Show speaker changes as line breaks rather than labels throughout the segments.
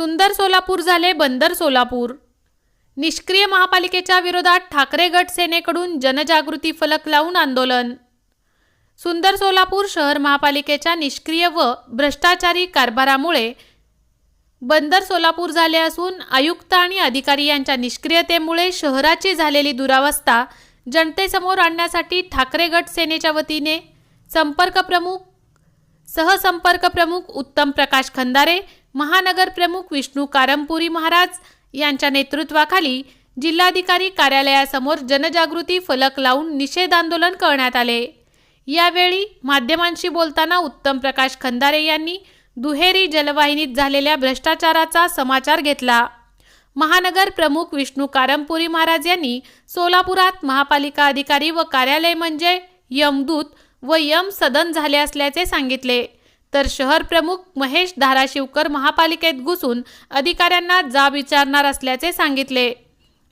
सुंदर सोलापूर झाले बंदर सोलापूर. निष्क्रिय महापालिकेच्या विरोधात ठाकरे गट सेनेकडून जनजागृती फलक लावून आंदोलन. सुंदर सोलापूर शहर महापालिकेच्या निष्क्रिय व भ्रष्टाचारी कारभारामुळे बंदर सोलापूर झाले असून आयुक्त आणि अधिकारी यांच्या निष्क्रियतेमुळे शहराची झालेली दुरावस्था जनतेसमोर आणण्यासाठी ठाकरे गट सेनेच्या वतीने संपर्क प्रमुख सहसंपर्क प्रमुख उत्तम प्रकाश खंदारे महानगर प्रमुख विष्णू कारंपुरी महाराज यांच्या नेतृत्वाखाली जिल्हाधिकारी कार्यालयासमोर जनजागृती फलक लावून निषेध आंदोलन करण्यात आले. यावेळी माध्यमांशी बोलताना उत्तम प्रकाश खंदारे यांनी दुहेरी जलवाहिनीत झालेल्या भ्रष्टाचाराचा समाचार घेतला. महानगर प्रमुख विष्णू कारंपुरी महाराज यांनी सोलापुरात महापालिका अधिकारी व कार्यालय म्हणजे यमदूत व यम सदन झाले असल्याचे सांगितले. तर शहर प्रमुख महेश धाराशिवकर महापालिकेत घुसून अधिकाऱ्यांना जाब विचारणार असल्याचे सांगितले.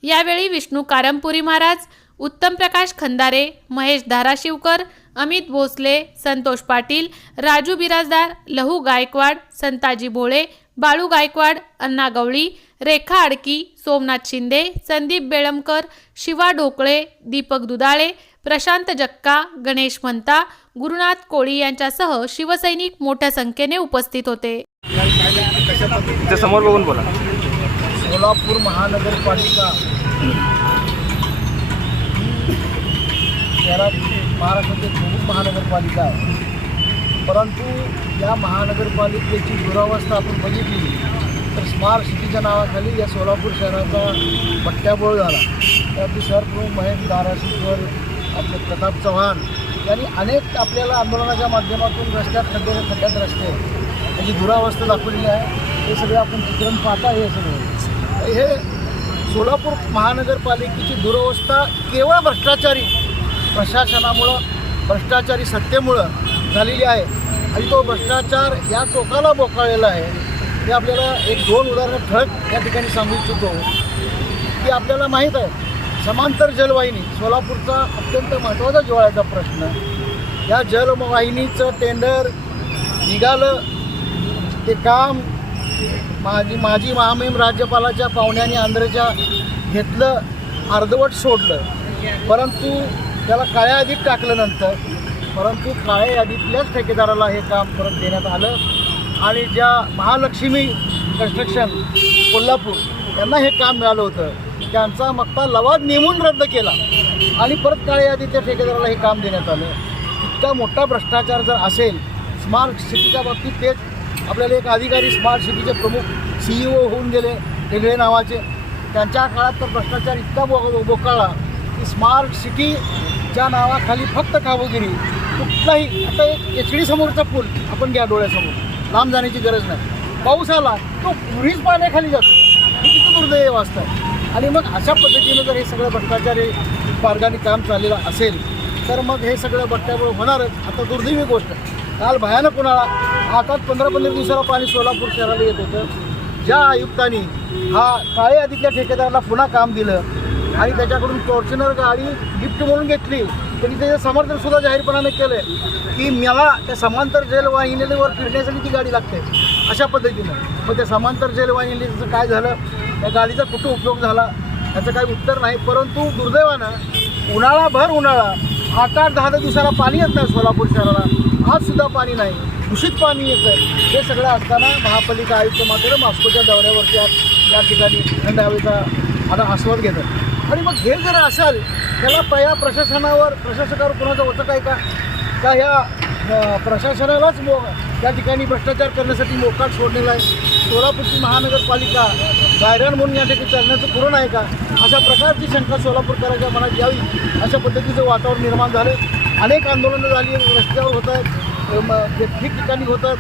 यावेळी विष्णू कारमपुरी महाराज उत्तम प्रकाश खंदारे महेश धाराशिवकर अमित भोसले संतोष पाटील राजू बिराजदार लहू गायकवाड संताजी भोळे बाळू गायकवाड अण्णा गवळी रेखा आडकी सोमनाथ शिंदे संदीप बेळमकर शिवा ढोकळे दीपक दुधाळे प्रशांत जक्का गणेश म्हणता गुरुनाथ कोळी यांच्यासह शिवसैनिक मोठ्या संख्येने उपस्थित होते.
ते समोर बघून बोला.
सोलापूर महानगरपालिका शहरात महाराष्ट्रातील प्रमुख महानगरपालिका आहे. परंतु या महानगरपालिकेची दुरावस्था आपण बघितली. तर स्मार्ट सिटीच्या नावाखाली या सोलापूर शहराचा बट्ट्याबोळ झाला. त्यात शहर प्रमुख महेश धाराशिवकर आपले प्रताप चव्हाण यांनी अनेक आपल्याला आंदोलनाच्या माध्यमातून रस्त्यात खड्डे खड्ड्यात रस्ते त्याची दुरावस्था दाखवलेली आहे. हे सगळे आपण चित्रण पाहता हे सगळं. हे सोलापूर महानगरपालिकेची दुरावस्था केवळ भ्रष्टाचारी प्रशासनामुळं भ्रष्टाचारी सत्तेमुळं झालेली आहे. आणि तो भ्रष्टाचार या टोकाला बोकाळलेला आहे. हे आपल्याला एक दोन उदाहरणं ठळक या ठिकाणी सांगू इच्छितो. की आपल्याला माहीत आहे. समांतर जलवाहिनी सोलापूरचा अत्यंत महत्त्वाचा जिव्हाळ्याचा प्रश्न. या जलवाहिनीचं टेंडर निघालं. ते काम माजी माजी महामेम राज्यपालाच्या पाहुण्याने आंध्रच्या घेतलं. अर्धवट सोडलं. परंतु त्याला काळ्या यादीत टाकल्यानंतर परंतु काळ्या यादीतल्याच ठेकेदाराला हे काम परत देण्यात आलं. आणि ज्या महालक्ष्मी कन्स्ट्रक्शन कोल्हापूर यांना हे काम मिळालं होतं. त्यांचा मक्ता लवाद नेमून रद्द केला. आणि परत काळ्या यादीच्या ठेकेदाराला हे काम देण्यात आलं. इतका मोठा भ्रष्टाचार जर असेल स्मार्ट सिटीच्या बाबतीत तेच आपल्याला एक अधिकारी स्मार्ट सिटीचे प्रमुख सी ई ओ होऊन गेले वेगळे नावाचे. त्यांच्या काळात तर भ्रष्टाचार इतका बो बोकाळला की स्मार्ट सिटीच्या नावाखाली फक्त कामगिरी कुठलाही आता एक एच डी समोरचा पूल आपण घ्या डोळ्यासमोर. लांब जाण्याची गरज नाही. पाऊस आला तो पुरीच पाण्याखाली जातो. हे किती दुर्दैव असतं. आणि मग अशा पद्धतीनं जर हे सगळं भ्रष्टाचारी मार्गाने काम चाललेलं असेल तर मग हे सगळं बट्ट्यामुळे होणारच. आता दुर्दैवी गोष्ट. काल भयानक उन्हाळा. आता पंधरा पंधरा दिवसाला पाणी सोलापूर शहराला येत होतं. ज्या आयुक्तांनी हा काळे आधीच्या ठेकेदाराला पुन्हा काम दिलं आणि त्याच्याकडून फॉर्च्युनर गाडी गिफ्ट म्हणून घेतली. त्यांनी त्याचं समर्थन सुद्धा जाहीरपणाने केलं की मला त्या समांतर जलवाहिनीवर फिरण्यासाठी ती गाडी लागते. अशा पद्धतीनं. मग त्या समांतर जलवाहिनीचं काय झालं? त्या गाडीचा कुठं उपयोग झाला? याचं काही उत्तर नाही. परंतु दुर्दैवानं उन्हाळाभर उन्हाळा आठ आठ दहा दहा दिवसाला पाणी येत नाही सोलापूर शहराला. आजसुद्धा पाणी नाही. दूषित पाणी येतं हे सगळं असताना महापालिका आयुक्त मात्र मास्कोच्या दौऱ्यावरती आज या ठिकाणी थंड हवेचा आता आस्वाद घेतात. आणि मग हे जर असेल त्याला प- या प्रशासनावर प्रशासकावर कोणाचं होतं काय का? का ह्या प्रशासनालाच मो त्या ठिकाणी भ्रष्टाचार करण्यासाठी मोकाट सोडलेला आहे? सोलापूरची महानगरपालिका गायरान म्हणून या ठिकाणी चालण्याचं पूर्ण आहे का? अशा प्रकारची शंका सोलापूरकरांच्या मनात यावी अशा पद्धतीचं वातावरण निर्माण झालं. अनेक आंदोलनं झाली रस्त्यावर होत आहेत ठिकठिकाणी होतात.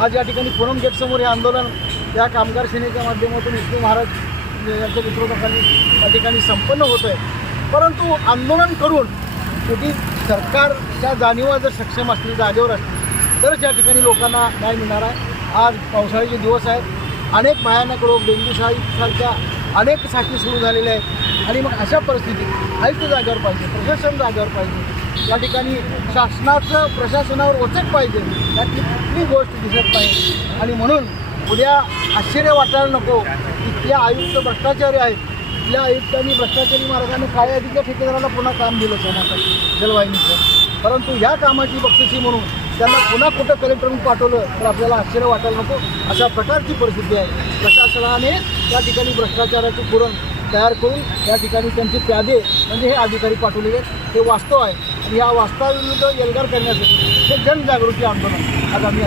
आज या ठिकाणी पूनम गेटसमोर हे आंदोलन या कामगार सेनेच्या माध्यमातून विष्णू महाराज यांच्या नेतृत्वाखाली त्या ठिकाणी संपन्न होत आहे परंतु आंदोलन करून शेवटी सरकारच्या जाणीवा जर सक्षम असतील जागेवर असतील तरच या ठिकाणी लोकांना न्याय मिळणार आहे. आज पावसाळ्याचे दिवस आहेत. अनेक भयानक रोग डेंग्यू अनेक साथी सुरू झालेल्या आहेत. आणि मग अशा परिस्थितीत आयुक्त जागेवर पाहिजे प्रशासन जागेवर पाहिजे या ठिकाणी शासनाचं प्रशासनावर ओचक पाहिजे यातली कुठली गोष्ट दिसत नाही. आणि म्हणून उद्या आश्चर्य वाटायला नको. की आयुक्त भ्रष्टाचारी आहेत. इथल्या आयुक्तांनी भ्रष्टाचारी मार्गाने काय अधिक ठेकेदाराला पुन्हा काम दिलं सोनाचं जलवाहिनीचं. परंतु ह्या कामाची बक्षिसी म्हणून त्यांना पुन्हा कुठं कलेक्टरहून पाठवलं तर आपल्याला आश्चर्य वाटायला नको अशा प्रकारची परिस्थिती आहे. प्रशासनाने त्या ठिकाणी भ्रष्टाचाराचं पुरण तयार करून त्या ठिकाणी त्यांचे प्यादे म्हणजे हे अधिकारी पाठवलेले आहेत. हे वास्तव आहे. आणि या वास्तवाविरुद्ध एल्गार करण्यासाठी हे जनजागृती आंदोलन आज आम्ही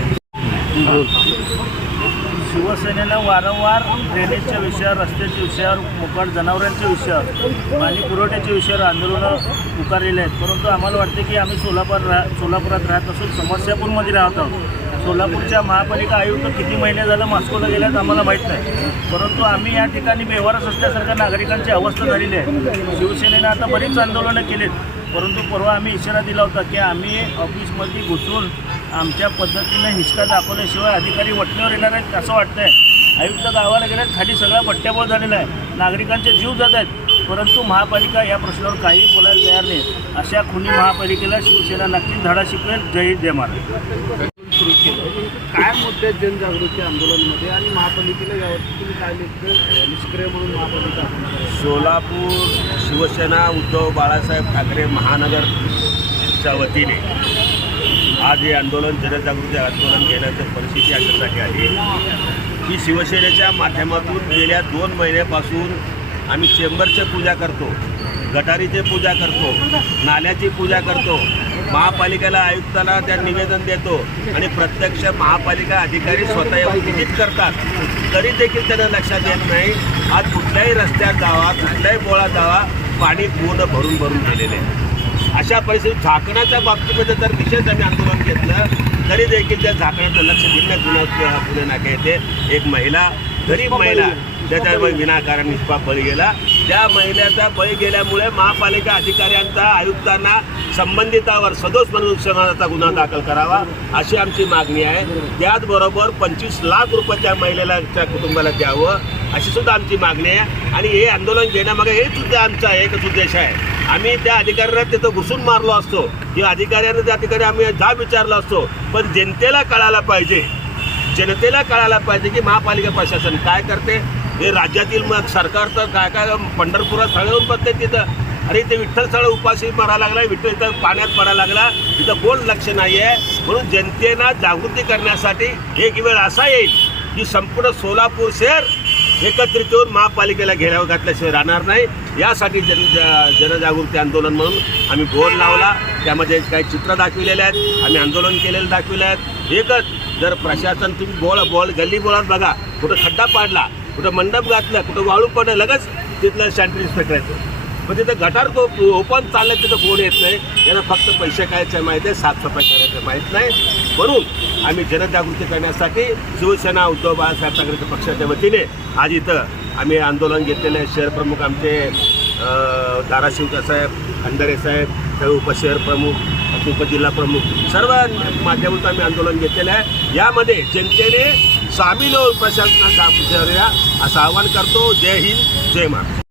शिवसेनेनं वारंवार ड्रेनेजच्या विषयावर रस्त्याच्या विषयावर मोकाट जनावरांच्या विषयावर पाणी पुरवठ्याच्या विषयावर आंदोलनं पुकारलेले आहेत. परंतु आम्हाला वाटते की आम्ही सोलापूर रा सोलापुरात राहत असून समस्यापूरमध्ये राहत आहोत. सोलापूरच्या महापालिका आयुक्त किती महिने झालं मॉस्कोला गेल्यात आम्हाला माहीत नाही. परंतु आम्ही या ठिकाणी व्यवहारच असल्यासारख्या नागरिकांची अवस्था झालेली आहे. शिवसेनेनं आता बरीच आंदोलनं केलीत. परंतु परवा आम्ही इशारा दिला होता की आम्ही ऑफिसमध्ये घुसून आमच्या पद्धतीनं हिसका दाखवल्याशिवाय अधिकारी वटण्यावर येणार आहेत असं वाटतंय. आयुक्त गावाला गेल्यात खाली सगळा पट्ट्याबोळ झालेला आहे. नागरिकांचे जीव जात आहेत. परंतु महापालिका या प्रश्नावर काही बोलायला तयार नाही. अशा खुनी महापालिकेला शिवसेना नक्कीच धडा शिकवेल. जय हिंद जय महाराज
सुरू केलं. काय मुद्दे आहेत जनजागृती आंदोलनामध्ये आणि महापालिकेला यावरती तुम्ही काय निष्क्रिय निष्क्रिय म्हणून महापालिका?
सोलापूर शिवसेना उद्धव बाळासाहेब ठाकरे महानगरच्या वतीने आज हे आंदोलन जनजागृती आंदोलन घेण्याची परिस्थिती अशासाठी आहे. की शिवसेनेच्या माध्यमातून गेल्या दोन महिन्यापासून आम्ही चेंबरची पूजा करतो गटारीची पूजा करतो नाल्याची पूजा करतो महापालिकेला आयुक्ताला त्या निवेदन देतो आणि प्रत्यक्ष महापालिका अधिकारी स्वतः येऊन विजिट करतात. तरी देखील त्यांना लक्षात येत नाही आज कुठल्याही रस्त्यात जावा कुठल्याही बोळात जावा पाणी पूर्ण भरून भरून गेलेले आहे. अशा परिस्थितीत झाकणाच्या बाबतीमध्ये जर विशेष आम्ही आंदोलन घेतलं तरी देखील त्या झाकणाचं लक्ष भिन्न पुणे पुणे नाके येते. एक महिला गरीब महिला त्याच्यामुळे विनाकारण निष्पाप बळी गेला. त्या महिलेचा बळी गेल्यामुळे महापालिका अधिकाऱ्यांचा आयुक्तांना संबंधितावर सदोष मनुष्यमानाचा गुन्हा दाखल करावा अशी आमची मागणी आहे. त्याचबरोबर पंचवीस लाख रुपये त्या महिलेला त्या कुटुंबाला द्यावं अशी सुद्धा आमची मागणी आहे. आणि हे आंदोलन घेण्यामागे हेच सुद्धा आमचा एकच उद्देश आहे. आम्ही त्या अधिकाऱ्यांना तिथं घुसून मारलो असतो. किंवा अधिकाऱ्यांना त्या ठिकाणी आम्ही जाब विचारला असतो. पण जनतेला कळायला पाहिजे. जनतेला कळायला पाहिजे की महापालिका प्रशासन काय करते? हे राज्यातील मग सरकार तर काय काय पंढरपुरात स्थळं बघते तिथं. अरे ते विठ्ठल स्थळ उपाशी मारायला लागला विठ्ठल इथं पाण्यात पडायला लागला. तिथं कोण लक्ष नाही आहे म्हणून जनतेला जागृती करण्यासाठी एक वेळ असा येईल की संपूर्ण सोलापूर शहर एकत्रित येऊन महापालिकेला घेराव घातल्याशिवाय राहणार नाही. यासाठी जन जनजागृती आंदोलन म्हणून आम्ही बोर्ड लावला. त्यामध्ये काही चित्र दाखविलेले आहेत. आम्ही आंदोलन केलेलं दाखविले आहेत. एकच जर प्रशासन तुम्ही बोळ बोळ गल्ली बोळात बघा कुठं खड्डा पाडला कुठं मंडप घातला कुठं वाळू पडलं लगेच तिथलं सॅनिटरी इन्स्पेक्टर येतो पण तिथं गटार तो ओपन चाललं तिथं कोण येत नाही. यांना फक्त पैसे कायचे माहीत आहे साफसफाई करायचं माहीत नाही. म्हणून आम्ही जनजागृती करण्यासाठी शिवसेना उद्धव बाळासाहेब ठाकरे पक्षाच्या वतीने आज इथं आम्ही आंदोलन घेतलेलं आहे. शहर प्रमुख आमचे अं, धाराशिवकर साहेब अंधारे साहेब सर्व उपशहर प्रमुख उपजिल्हा प्रमुख सर्व माध्यमातून आम्ही आंदोलन घेतलेलं आहे. यामध्ये जनतेने सामील होऊन प्रशासनाला असं आवाहन करतो. जय हिंद जय महाराष्ट्र.